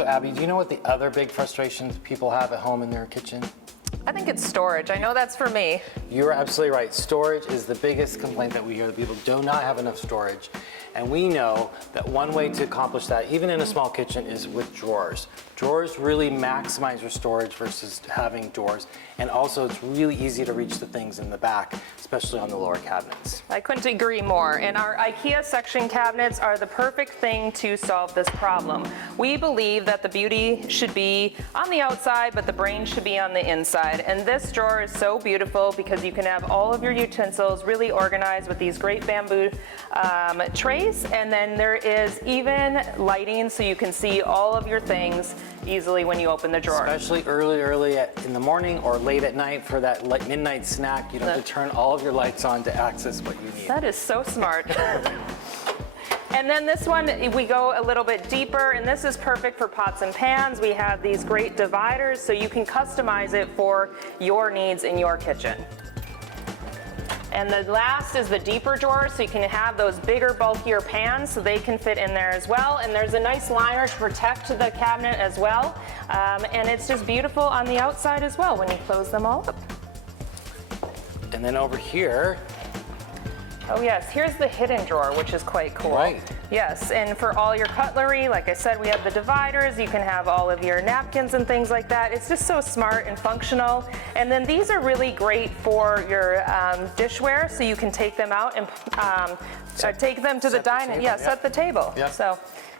So Abby, do you know what the other big frustrations people have at home in their kitchen? I think it's storage. I know that's for me. You're absolutely right. Storage is the biggest complaint that we hear. That people do not have enough storage. And we know that one way to accomplish that, even in a small kitchen, is with drawers. Drawers really maximize your storage versus having doors. And also, it's really easy to reach the things in the back, especially on the lower cabinets. I couldn't agree more. And our IKEA section cabinets are the perfect thing to solve this problem. We believe that the beauty should be on the outside, but the brain should be on the inside. And this drawer is so beautiful because you can have all of your utensils really organized with these great bamboo trays. And then there is even lighting so you can see all of your things easily when you open the drawer. Especially early in the morning or late at night for that midnight snack. You don't have to turn all of your lights on to access what you need. That is so smart. And then this one, we go a little bit deeper, and this is perfect for pots and pans. We have these great dividers, so you can customize it for your needs in your kitchen. And the last is the deeper drawer, so you can have those bigger, bulkier pans, so they can fit in there as well. And there's a nice liner to protect the cabinet as well. And it's just beautiful on the outside as well when you close them all up. And then over here, oh yes, here's the hidden drawer, which is quite cool. Right. Yes, and for all your cutlery, like I said, we have the dividers. You can have all of your napkins and things like that. It's just so smart and functional. And then these are really great for your dishware, so you can take them out and take them to the dining. Yeah, set the table. Yeah. So,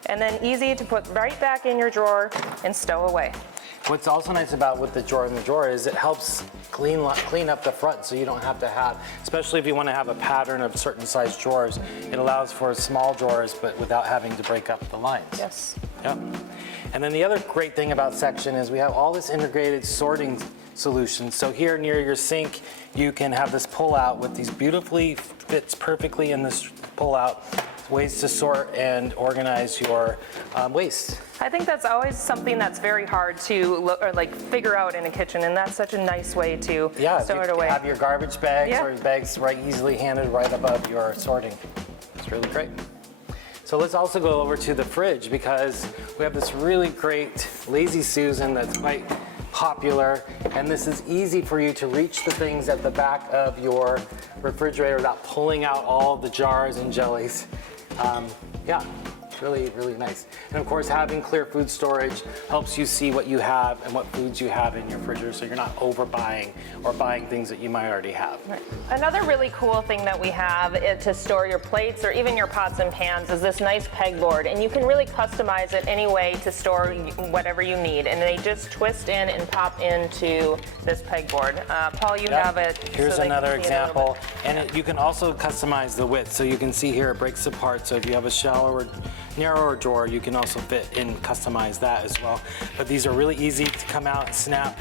and then easy to put right back in your drawer and stow away. what's also nice about with the drawer in the drawer is it helps clean up the front, so you don't have to have, especially if you want to have a pattern of certain size drawers, it allows for small drawers but without having to break up the lines. Yes. Yep. And then the other great thing about Section is we have all this integrated sorting solutions. So here near your sink, you can have this pull out with these beautifully fits perfectly in this pull out ways to sort and organize your waste. I think that's always something that's very hard to figure out in a kitchen, and that's such a nice way to store it away. Have your garbage bags or bags right easily handed right above your sorting. It's really great. So let's also go over to the fridge because we have this really great Lazy Susan that's quite popular, and this is easy for you to reach the things at the back of your refrigerator without pulling out all the jars and jellies. Yeah, it's really, really nice. And of course, having clear food storage helps you see what you have and what foods you have in your refrigerator, so you're not overbuying or buying things that you might already have. Right. Another really cool thing that we have to store your plates or even your pots and pans is this nice pegboard, and you can really customize it any way to store whatever you need, and they just twist in and pop into this pegboard. Paul, you have it. Here's another example, and you can also customize the width, so you can see here it breaks apart, so if you have a shallower, narrower drawer, you can also fit and customize that as well. But these are really easy to come out and snap,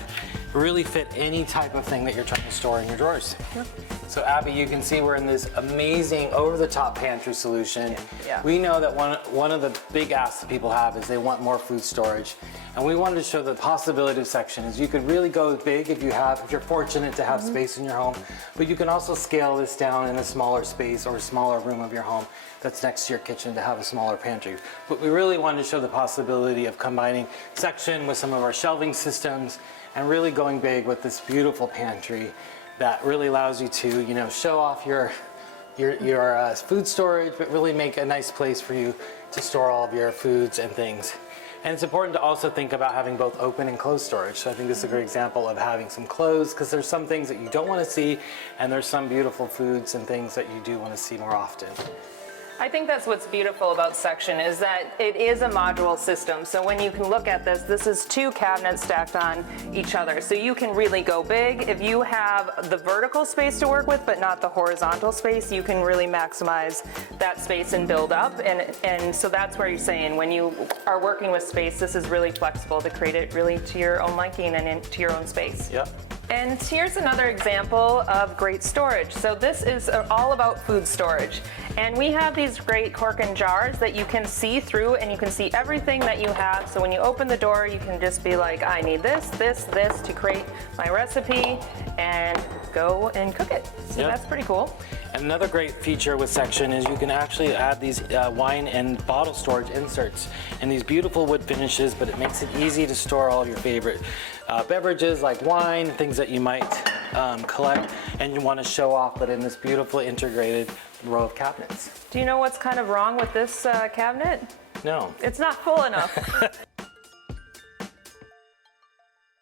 really fit any type of thing that you're trying to store in your drawers. Yeah. So Abby, you can see we're in this amazing over-the-top pantry solution. Yeah. We know that one of the big asks that people have is they want more food storage. And we wanted to show the possibility of Section is you could really go big if you're fortunate to have space in your home, but you can also scale this down in a smaller space or a smaller room of your home that's next to your kitchen to have a smaller pantry. But we really wanted to show the possibility of combining Section with some of our shelving systems and really going big with this beautiful pantry that really allows you to, show off your food storage, but really make a nice place for you to store all of your foods and things. And it's important to also think about having both open and closed storage. So I think this is a great example of having some closed, because there's some things that you don't want to see, and there's some beautiful foods and things that you do want to see more often. I think that's what's beautiful about Section is that it is a module system. So when you can look at this is two cabinets stacked on each other. So you can really go big. If you have the vertical space to work with, but not the horizontal space, you can really maximize that space and build up. And so that's where you're saying when you are working with space, this is really flexible to create it really to your own liking and into your own space. Yep. And here's another example of great storage. So this is all about food storage. And we have these great corken jars that you can see through, and you can see everything that you have. So when you open the door, you can just be like, I need this, this, this to create my recipe, and go and cook it. So Yep. that's pretty cool. And another great feature with Section is you can actually add these wine and bottle storage inserts and these beautiful wood finishes, but it makes it easy to store all of your favorite beverages like wine, things that you might collect and you want to show off, but in this beautiful integrated row of cabinets. Do you know what's kind of wrong with this cabinet? No. It's not full enough.